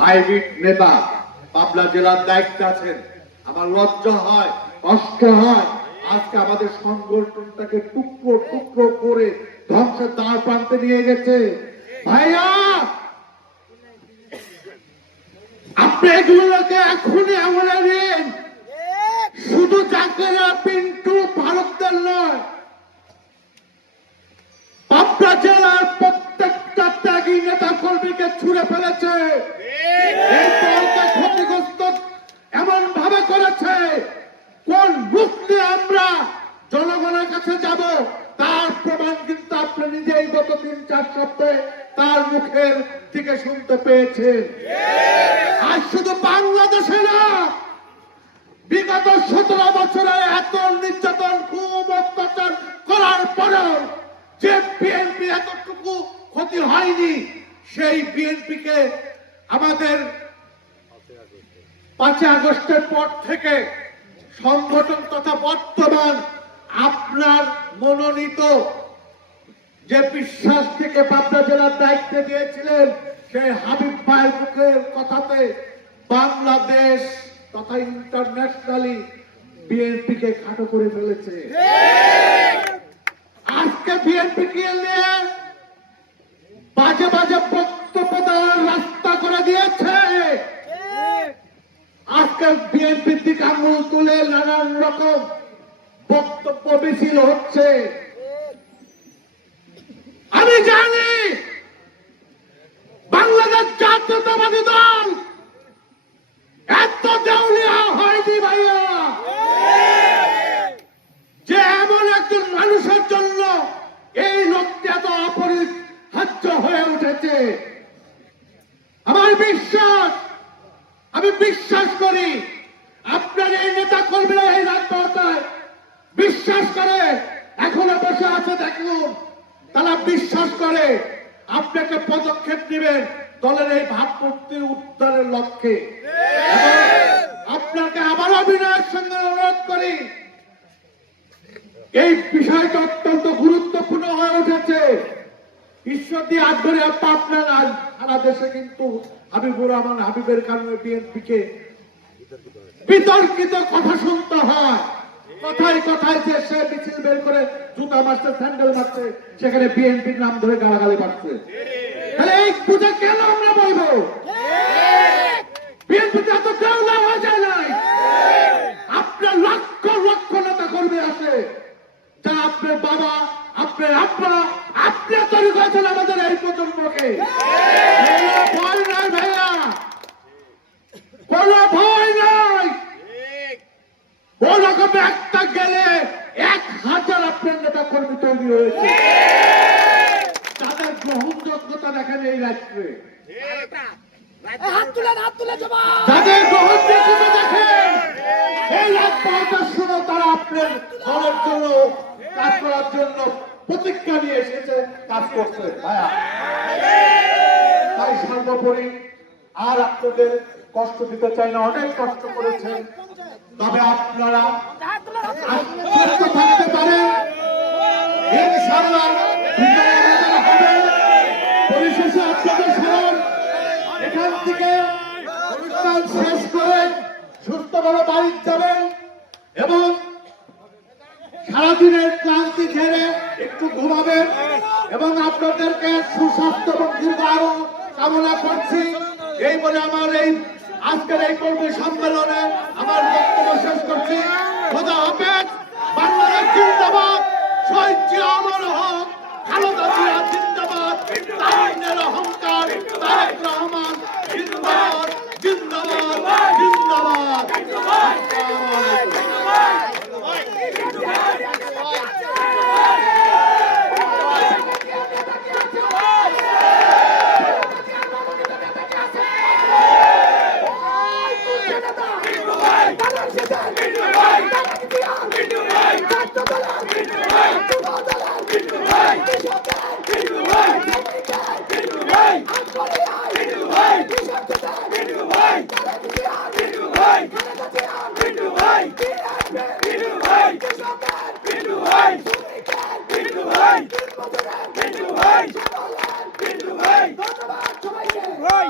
Hybrid নেতা পাবনা জেলার দায়িত্বে আছেন। আমার লজ্জা হয়, কষ্ট হয়, আজকে আমাদের সংগঠনটাকে টুকরো টুকরো করে ধ্বংসের দ্বার প্রান্তে নিয়ে গেছে। ভাইয়া, আপনি এগুলোকে এখনই আমলে নিন। শুধু জাকেরা পিন্টু ভারতের নয়, পাবনা জেলার প্রত্যেকটা ত্যাগী নেতা কর্মীকে ছুড়ে ফেলেছে। এই দলকে ক্ষতিগ্রস্ত এমন ভাবে করেছে, কোন মুক্তি আমরা জনগণের কাছে যাব তার প্রমাণ কিন্তু আপনি নিজেই গত ৩-৪ সপ্তাহে তার মুখের থেকে শুনতে পেয়েছেন। আর শুধু বাংলাদেশে না, বিগত 17 বছরে এত নির্যাতন খুব অত্যাচার করার পরেও যে বিএনপি এতটুকু ক্ষতি হয়নি, সেই বিএনপি কে আমাদের 5 আগস্টের পর থেকে সংগঠন তথা বর্তমান আপনার মনোনীত যে বিশ্বাস থেকে পাবনা জেলার দায়িত্বে দিয়েছিলেন, সেই হাবিব ভাইয়ের মুখের কথাতে বাংলাদেশ তথা ইন্টারন্যাশনালি বিএনপি কে খাটো করে ফেলেছে। আজকে বিএনপি কে নিয়ে বাজে বাজে বক্তব্য দেওয়ার রাস্তা করে দিয়েছে। আজকে বিএনপির দিকে আঙুল তুলে নানান রকম বক্তব্য মিছিল হচ্ছে। আমি জানি বাংলাদেশ জাতীয়তাবাদী দল এত দেউলিয়া হয়নি ভাইয়া, যে এমন একজন মানুষের জন্য এই লোকটি এত অপরিহার্য হয়ে উঠেছে। আমার বিশ্বাস, আমি বিশ্বাস করি আপনার এই নেতা কর্মীরা এই রাজপথে বিশ্বাস করে এখনো বসে আছে। দেখুন, তারা বিশ্বাস করে আপনাকে পদক্ষেপ নেবেন দলের এই ভাবমূর্তি উদ্ধারের লক্ষ্যে। আপনাকে আবার অভিনয়ের সঙ্গে অনুরোধ করি, এই বিষয়টা অত্যন্ত গুরুত্বপূর্ণ হয়ে উঠেছে। ঈশ্বর দিয়ে আজ ধরে আপনার সারা দেশে কিন্তু হাবিবুর রহমান হাবিবের কারণে বিএনপি কে বিতর্কিত কথা শুনতে হয়। কথায় কথায় যে সে মিছিল বের করে জুতা মারছে, স্যান্ডেল মারছে, সেখানে বিএনপির নাম ধরে গালাগালি মারছে। তাহলে এই পূজা কেন আমরা বলবো? বিএনপি এত কেউ না হয়ে যায় নাই। আপনার লক্ষ লক্ষ নেতা কর্মী আছে, যা আপনার বাবা, আপনার আব্বা, আপনি তৈরি করেছেন আমাদের এই প্রজন্মকে। ভয় নাই ভাইয়া, কোন ভয় নাই। ওরকম একটা গেলে 1000 আপনার নেতা কর্মী তৈরি হয়েছে, তাদের গ্রহণযোগ্যতা দেখেন এই রাষ্ট্রে। যাদের গ্রহণযোগ্যতা দেখেন এই রাজপথের সময় তারা আপনার দলের জন্য কাজ করার জন্য প্রতিজ্ঞা নিয়ে এসেছে, কাজ করছে ভাইয়া। তাই সর্বোপরি আর আপনাদের কষ্ট দিতে চাই না, অনেক কষ্ট করেছেন, তবে আপনারা সুস্থ থাকতে পারেন ইনশাআল্লাহ। হবে পরিশেষে আপনাদের স্মরণ এখান থেকে অনুষ্ঠান শেষ করে সুস্থভাবে বাড়ি যাবেন এবং সারাদিনের ক্লান্তি ঝেড়ে একটু ঘুমাবেন এবং আপনাদেরকে সুস্বাস্থ্য এবং দীর্ঘায়ু কামনা করছি। এই বলে আমার এই আজকের এই কর্মী সম্মেলনে আমার বক্তব্য শেষ করছি। খোদা হাফেজ। বাংলাদেশ জিন্দাবাদ, শহীদ জিয়া অমর হোক, খালেদা জিয়া জিন্দাবাদ, তারুণ্যের অহংকার তারেক রহমান জিন্দাবাদ, জিন্দাবাদ, জিন্দাবাদ। Hey!